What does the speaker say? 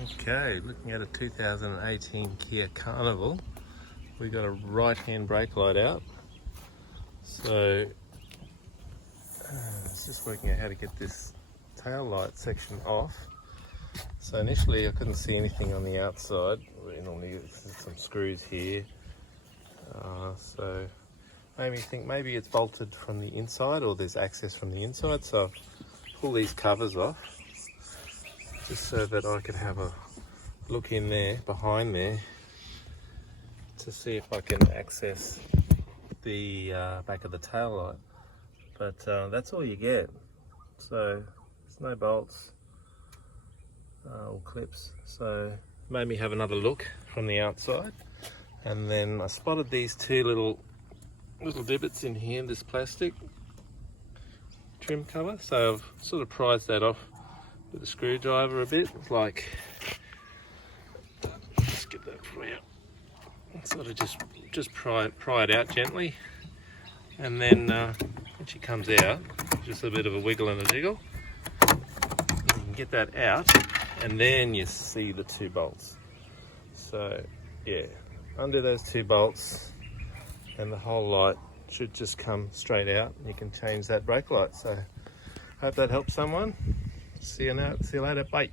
Okay, looking at a 2018 Kia Carnival. We got a right-hand brake light out. So, I was just working out how to get this tail light section off. So initially I couldn't see anything on the outside. We normally use some screws here. So made me think maybe it's bolted from the inside or there's access from the inside. So I've pulled these covers off just so that I could have a look in there, behind there, to see if I can access the back of the tail light. But that's all you get. So there's no bolts or clips. So made me have another look from the outside. And then I spotted these two little divots in here, this plastic trim cover. So I've sort of prized that off with a screwdriver a bit, like, let's get that for you. Sort of just pry it out gently, and then when she comes out, just a bit of a wiggle and a jiggle, you can get that out, and then you see the two bolts. So yeah, undo those two bolts and the whole light should just come straight out. You can change that brake light. So hope that helps someone. See you later. Bye.